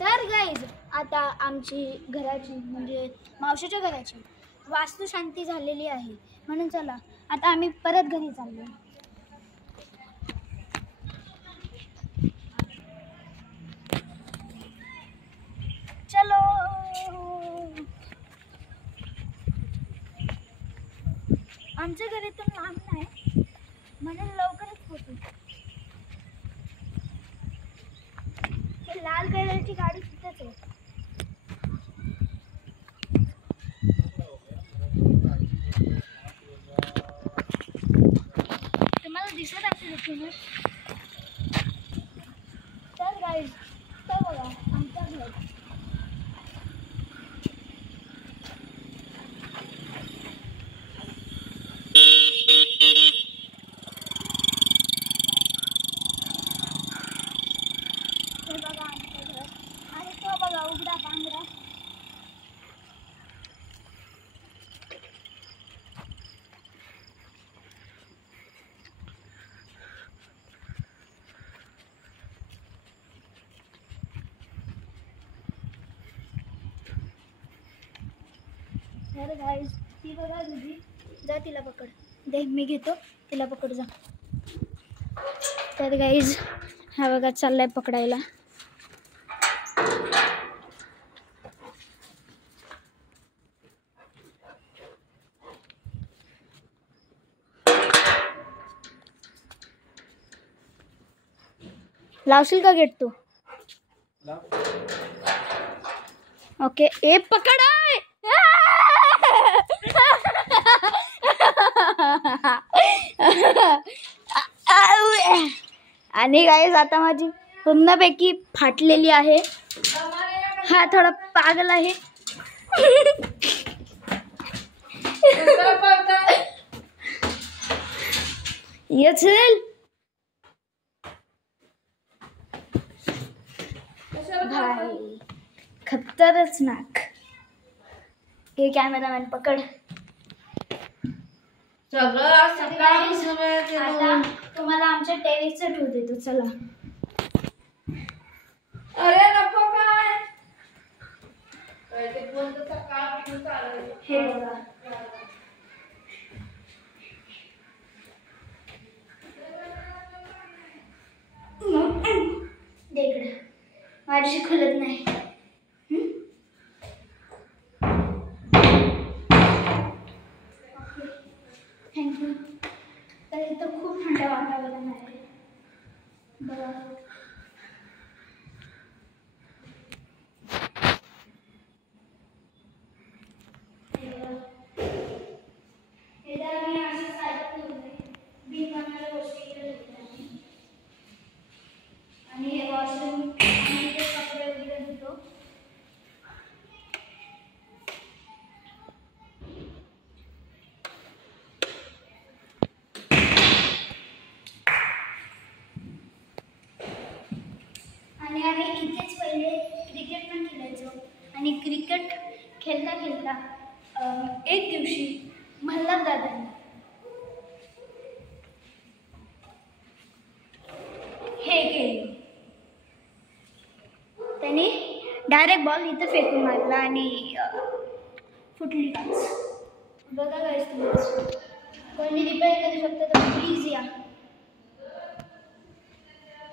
तर गाईज आता आमची घराची म्हणजे मावशीच्या घराची वास्तुशांती झालेली आहे, म्हणून चला आता आम्ही परत घरी चाललो. चलो. आमच्या घरातून लांब नाही म्हणून लवकरच पोहोचू. लाल कलरची गाडी तिथेच आहे. तुम्हाला दिसत असेल. तर गाईज तर बघा आमच्या घर. हे बघा आमचं घर आणि तो बघा उघडा पांढरा. तर गाईज ती बघा तुझी, जा तिला पकड. दे मी घेतो, तिला पकड जा. तर गाईज हा बघा चाललाय पकडायला. लावशील का गेट तू? ओके. ए पकड. आणि गाईज आता माझी पूर्णपैकी फाटलेली आहे. हा थोडा पागल आहे. ये चल भाई, खतरच नाक. हे कॅमेरामॅन पकड. आता तुम्हाला आमच्या टेरेसचं टूर देतो. चला. अरे नको काय हे बघा इकडे माझ्याशी खुलत नाही. थँक्यू. तर इथं खूप थंड वातावरण आहे बघा. आणि हे वॉशरूम कपडे वगैरे धुतो. आणि आम्ही इथेच पहिले क्रिकेट पण खेळायचो. आणि क्रिकेट खेळता खेळता एक दिवशी मल्हार दादांनी हे केलं. त्यांनी डायरेक्ट बॉल इथं फेकून मारला आणि फुटली काच. बघा गाईस तुम्ही कोणी रिपेअर करू शकतो तर प्लीज या.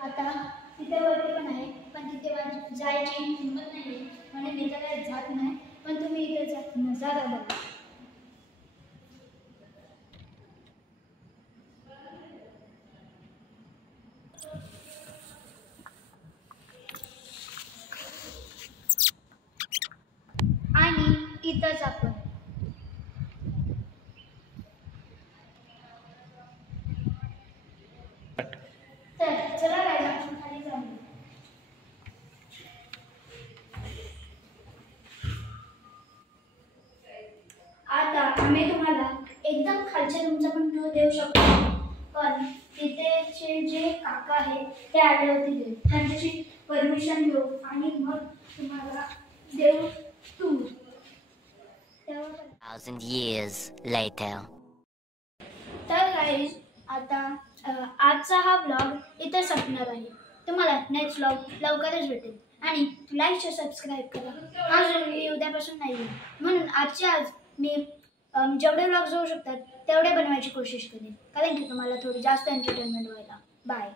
आता तिथे वरती पण आहे पण तिथे जायची हिंमत नाही म्हणून इथं काही जात नाही. पण तुम्ही इथे जा, नजारा बघा. आणि इथंच आपण तर चला काय आपण खाली जाऊ. आता आम्ही तुम्हाला एकदम खालच्या रूमचा पण टूर देऊ शकतो. पण तिथेचे जे काका आहेत ते आले होते, त्यांच्याशी परमिशन घेऊ आणि मग तुम्हाला देऊ टूर. 1,000 years later. तर गाईज आता आजचा हा ब्लॉग इथे संपणार आहे. तुम्हाला नेक्स्ट ब्लॉग लवकरच भेटेल. आणि लाईक शेअर सबस्क्राईब करा. अजून मी उद्यापासून नाही येईल, म्हणून आजच्या आज मी जेवढे व्लॉग्स होऊ शकतात तेवढे बनवायची कोशिश करेन, कारण की तुम्हाला थोडी जास्त एंटरटेनमेंट व्हायला. बाय.